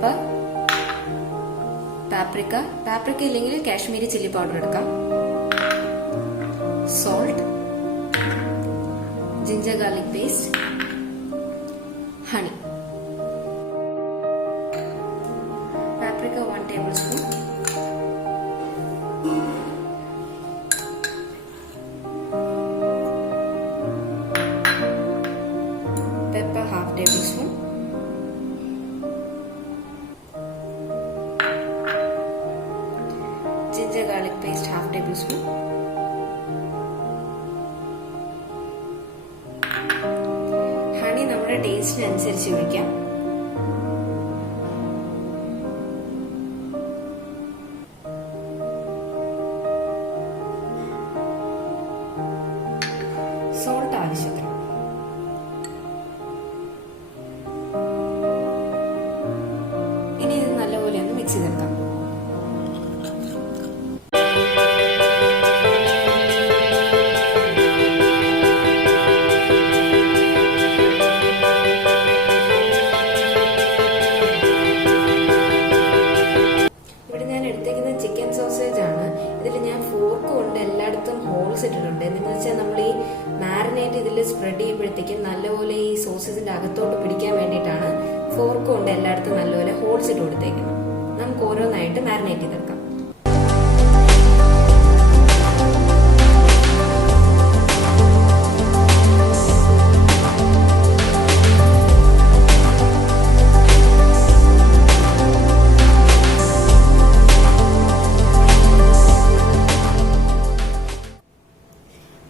Pepper, paprika ഇല്ലെങ്കിൽ Kashmiri chilli powder എടുക്കാം, salt, ginger garlic paste, honey. Paprika 1 tablespoon, pepper 1/2 tablespoon, ginger garlic paste 1/2 tablespoon, honey നമ്മുടെ ടേസ്റ്റിനനുസരിച്ച് ഒഴിക്കാം. Salt ആവശ്യത്തിന്. ഇനി ഇത് നല്ലപോലെ ഒന്ന് മിക്സ് ചെയ്തെടുക്കാം. ഇവിടെ ഞാൻ എടുത്തേക്കുന്നത് ചിക്കൻ സോസേജ് ആണ്. ഇതിൽ ഞാൻ ഫോർക്ക് കൊണ്ട് എല്ലായിടത്തും ഹോൾസ് ഇട്ടിട്ടുണ്ട്. എന്താണെന്ന് വെച്ചാൽ നമ്മൾ ഈ മാരിനേറ്റ് ഇതിൽ സ്പ്രെഡ് ചെയ്യുമ്പോഴത്തേക്കും നല്ലപോലെ ഈ സോസേജിന്റെ അകത്തോട്ട് പിടിക്കാൻ വേണ്ടിയിട്ടാണ് ഫോർക്ക് കൊണ്ട് എല്ലായിടത്തും നല്ലപോലെ ഹോൾസ് ഇട്ട് കൊടുത്തേക്കുന്നത്. നമുക്ക് ഓരോന്നായിട്ട് മാരിനേറ്റ് ചെയ്തെടുക്കാം.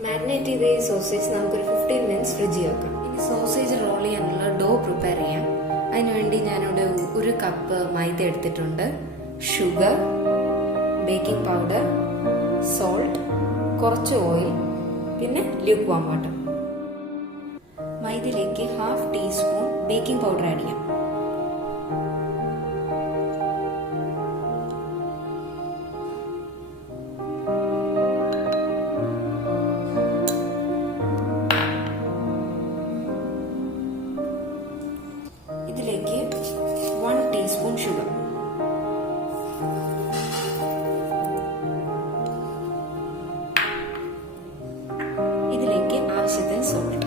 മാരിനേറ്റ് ചെയ്ത ഈ സോസേജ് നമുക്കൊരു 15 minutes ഫ്രിഡ്ജിൽ വെക്കാം. ഇനി സോസേജ് റോൾ ചെയ്യാനുള്ള ഡോ പ്രിപ്പയർ ചെയ്യാം. അതിനുവേണ്ടി ഞാനിവിടെ 1 കപ്പ് മൈദ എടുത്തിട്ടുണ്ട്, ഷുഗർ, ബേക്കിംഗ് പൗഡർ, സോൾട്ട്, കുറച്ച് ഓയിൽ, പിന്നെ ല്യൂക്ക് വാം വാട്ടർ. മൈദയിലേക്ക് 1/2 ടീസ്പൂൺ ബേക്കിംഗ് പൗഡർ ആഡ് ചെയ്യാം. ഇതിലേക്ക് 1 ടീസ്പൂൺ ഷുഗർ, ഇതിലേക്ക് ആവശ്യത്തിന് സോൾട്ട്,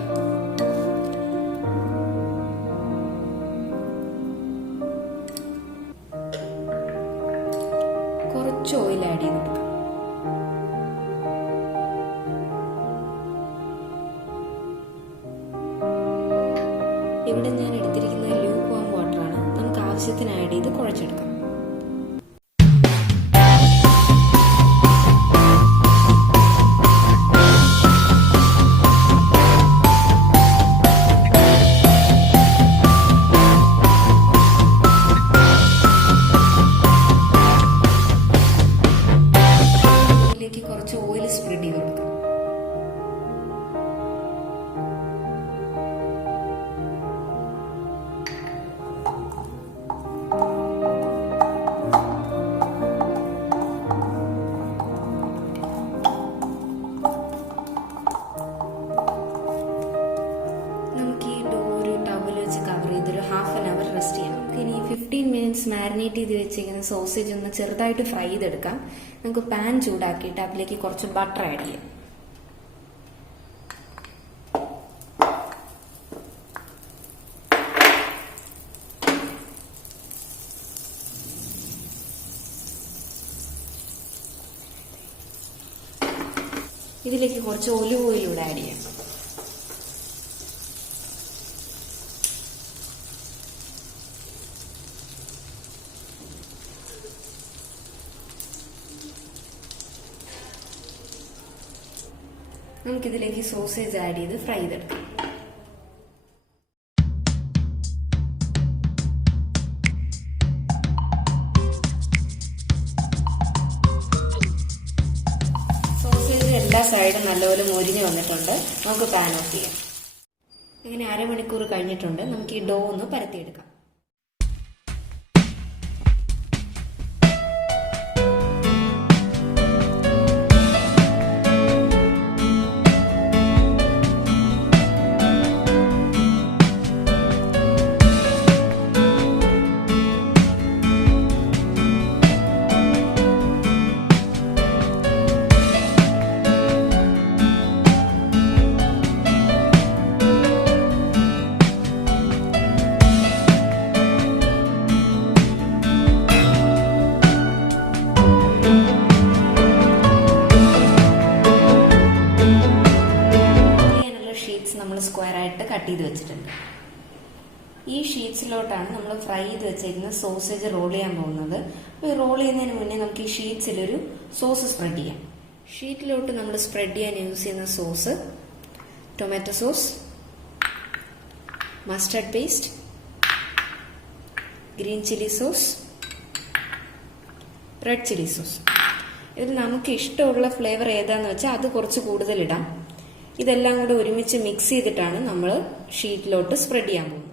കുറച്ച് ഓയിൽ ആഡ് ചെയ്ത് കൊടുക്കാം. ഇവിടെ ഞാൻ എടുത്തിരിക്കുന്നത് ല്യൂക്ക് വാം വാട്ടർ ആണ്. നമുക്ക് ആവശ്യത്തിന് ആഡ് ചെയ്ത് കുഴച്ചെടുക്കാം. ഇതിലേക്ക് കുറച്ച് ഓയിൽ സ്പ്രെഡ് ചെയ്ത് കൊടുക്കാം. റെസ്റ്റ് ചെയ്യാം. നമുക്ക് ഇനി 15 minutes മാരിനേറ്റ് ചെയ്ത് വെച്ചിരിക്കുന്ന സോസേജ് ഒന്ന് ചെറുതായിട്ട് ഫ്രൈ ചെയ്തെടുക്കാം. നമുക്ക് പാൻ ചൂടാക്കിയിട്ട് അതിലേക്ക് കുറച്ച് ബട്ടർ ആഡ് ചെയ്യാം. ഇതിലേക്ക് കുറച്ച് ഒലിവ് ഓയിൽ കൂടെ ആഡ് ചെയ്യാം. നമുക്കിതിലേക്ക് സോസേജ് ആഡ് ചെയ്ത് ഫ്രൈ ചെയ്തെടുക്കാം. സോസേജ് എല്ലാ സൈഡും നല്ലപോലെ മൊരിഞ്ഞ് വന്നിട്ടുണ്ട്. നമുക്ക് പാൻ ഓഫ് ചെയ്യാം. ഇങ്ങനെ അരമണിക്കൂർ കഴിഞ്ഞിട്ടുണ്ട്. നമുക്ക് ഈ ഡോ ഒന്ന് പരത്തിയെടുക്കാം. സ്ക്വയർ ആയിട്ട് കട്ട് ചെയ്ത് വെച്ചിട്ടുണ്ട്. ഈ ഷീറ്റ്സിലോട്ടാണ് നമ്മൾ ഫ്രൈ ചെയ്ത് വെച്ചിരിക്കുന്ന സോസേജ് റോൾ ചെയ്യാൻ പോകുന്നത്. അപ്പോൾ റോൾ ചെയ്യുന്നതിന് മുന്നേ നമുക്ക് ഈ ഷീറ്റ്സിലൊരു സോസ് സ്പ്രെഡ് ചെയ്യാം. ഷീറ്റിലോട്ട് നമ്മൾ സ്പ്രെഡ് ചെയ്യാൻ യൂസ് ചെയ്യുന്ന sauce tomato sauce, mustard paste, green chilli sauce, red chilli sauce. ഇതിൽ നമുക്ക് ഇഷ്ടമുള്ള ഫ്ലേവർ ഏതാന്ന് വെച്ചാൽ അത് കുറച്ച് കൂടുതൽ ഇടാം. ഇതെല്ലാം കൂടെ ഒരുമിച്ച് മിക്സ് ചെയ്തിട്ടാണ് നമ്മൾ ഷീറ്റിലോട്ട് സ്പ്രെഡ് ചെയ്യാൻ പോകുന്നത്.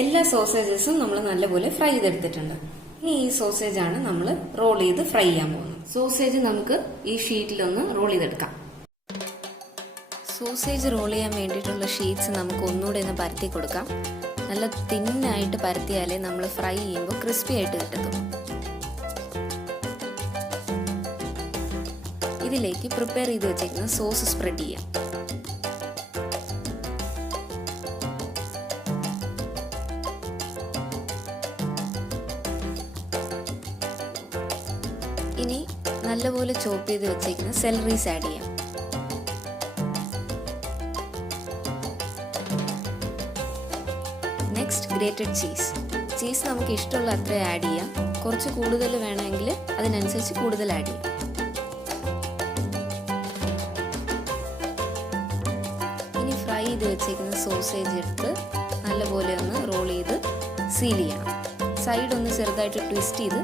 എല്ലാ സോസേജസും നമ്മൾ നല്ലപോലെ ഫ്രൈ ചെയ്തെടുത്തിട്ടുണ്ട്. ഇനി ഈ സോസേജ് ആണ് നമ്മൾ റോൾ ചെയ്ത് ഫ്രൈ ചെയ്യാൻ പോകുന്നത്. സോസേജ് നമുക്ക് ഈ ഷീറ്റിലൊന്ന് റോൾ ചെയ്തെടുക്കാം. സോസേജ് റോൾ ചെയ്യാൻ വേണ്ടിയിട്ടുള്ള ഷീറ്റ്സ് നമുക്ക് ഒന്നുകൂടെ ഒന്ന് പരത്തി കൊടുക്കാം. നല്ല തിന്നായിട്ട് പരത്തിയാലേ നമ്മൾ ഫ്രൈ ചെയ്യുമ്പോൾ ക്രിസ്പി ആയിട്ട് കിട്ടത്തുള്ളൂ. ഇതിലേക്ക് പ്രിപ്പയർ ചെയ്ത് വെച്ചേക്കുന്ന സോസ് സ്പ്രെഡ് ചെയ്യാം. ഇനി നല്ലപോലെ ചോപ്പ് ചെയ്ത് വെച്ചേക്കുന്ന സെലറീസ് ആഡ് ചെയ്യാം. നെക്സ്റ്റ് ഗ്രേറ്റഡ് ചീസ് നമുക്ക് ഇഷ്ടമുള്ള അത്ര ആഡ് ചെയ്യാം. കുറച്ച് കൂടുതൽ വേണമെങ്കിൽ അതിനനുസരിച്ച് കൂടുതൽ ആഡ് ചെയ്യാം. ഇനി ഫ്രൈ ചെയ്ത് വെച്ചേക്കുന്ന സോസേജ് എടുത്ത് നല്ലപോലെ ഒന്ന് റോൾ ചെയ്ത് സീൽ ചെയ്യണം. സൈഡ് ഒന്ന് ചെറുതായിട്ട് ട്വിസ്റ്റ് ചെയ്ത്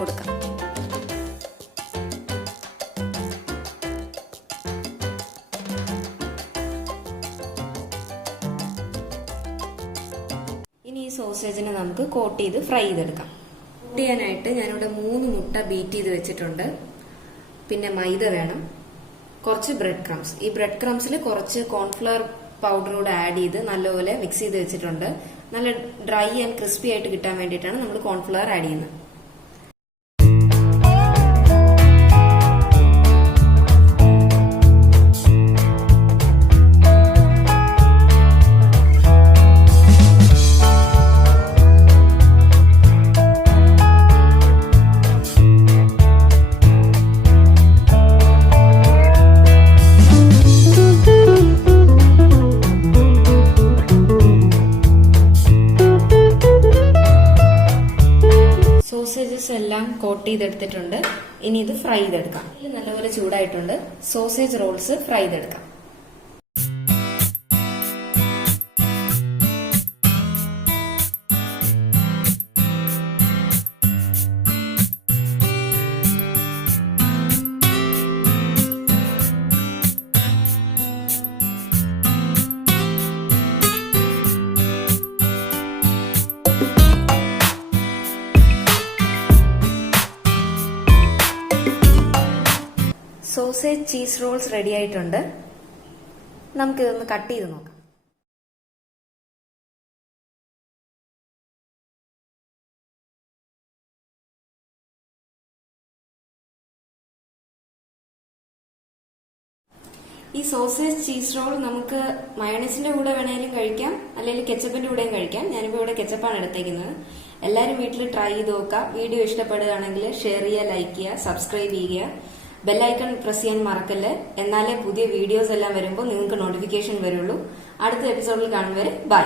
കൊടുക്കാം. ഇനി ഈ സോസേജിനെ നമുക്ക് കോട്ട് ചെയ്ത് ഫ്രൈ ചെയ്തെടുക്കാം. കോട്ട് ചെയ്യാനായിട്ട് ഞാനിവിടെ 3 മുട്ട ബീറ്റ് ചെയ്ത് വെച്ചിട്ടുണ്ട്. പിന്നെ മൈദ വേണം, കുറച്ച് ബ്രെഡ് ക്രംസ്. ഈ ബ്രെഡ് ക്രംസിൽ കുറച്ച് കോൺഫ്ലവർ പൗഡർ കൂടെ ആഡ് ചെയ്ത് നല്ലപോലെ മിക്സ് ചെയ്ത് വെച്ചിട്ടുണ്ട്. നല്ല ഡ്രൈ ആൻഡ് ക്രിസ്പി ആയിട്ട് കിട്ടാൻ വേണ്ടിയിട്ടാണ് നമ്മൾ കോൺഫ്ലവർ ആഡ് ചെയ്യുന്നത്. സോസേജസ് എല്ലാം കോട്ട് ചെയ്തെടുത്തിട്ടുണ്ട്. ഇനി ഇത് ഫ്രൈ ചെയ്തെടുക്കാം. ഇത് നല്ലപോലെ ചൂടായിട്ടുണ്ട്. സോസേജ് റോൾസ് ഫ്രൈ ചെയ്തെടുക്കാം. സോസേജ് ചീസ് റോൾസ് റെഡി ആയിട്ടുണ്ട്. നമുക്കിതൊന്ന് കട്ട് ചെയ്ത് നോക്കാം. ഈ സോസേജ് ചീസ് റോൾ നമുക്ക് മയോണൈസിന്റെ കൂടെ വേണമെങ്കിലും കഴിക്കാം, അല്ലെങ്കിൽ കെച്ചപ്പിന്റെ കൂടെയും കഴിക്കാം. ഞാനിപ്പോൾ ഇവിടെ കെച്ചപ്പാണ് എടുത്തേക്കുന്നത്. എല്ലാവരും വീട്ടിൽ ട്രൈ ചെയ്ത് നോക്കാം. വീഡിയോ ഇഷ്ടപ്പെടുകയാണെങ്കിൽ ഷെയർ ചെയ്യുക, ലൈക്ക് ചെയ്യുക, സബ്സ്ക്രൈബ് ചെയ്യുക. ബെല്ലൈക്കൺ പ്രസ് ചെയ്യാൻ മറക്കല്ലേ. എന്നാലേ പുതിയ വീഡിയോസ് എല്ലാം വരുമ്പോൾ നിങ്ങൾക്ക് നോട്ടിഫിക്കേഷൻ വരുള്ളൂ. അടുത്ത എപ്പിസോഡിൽ കാണും വരെ ബൈ.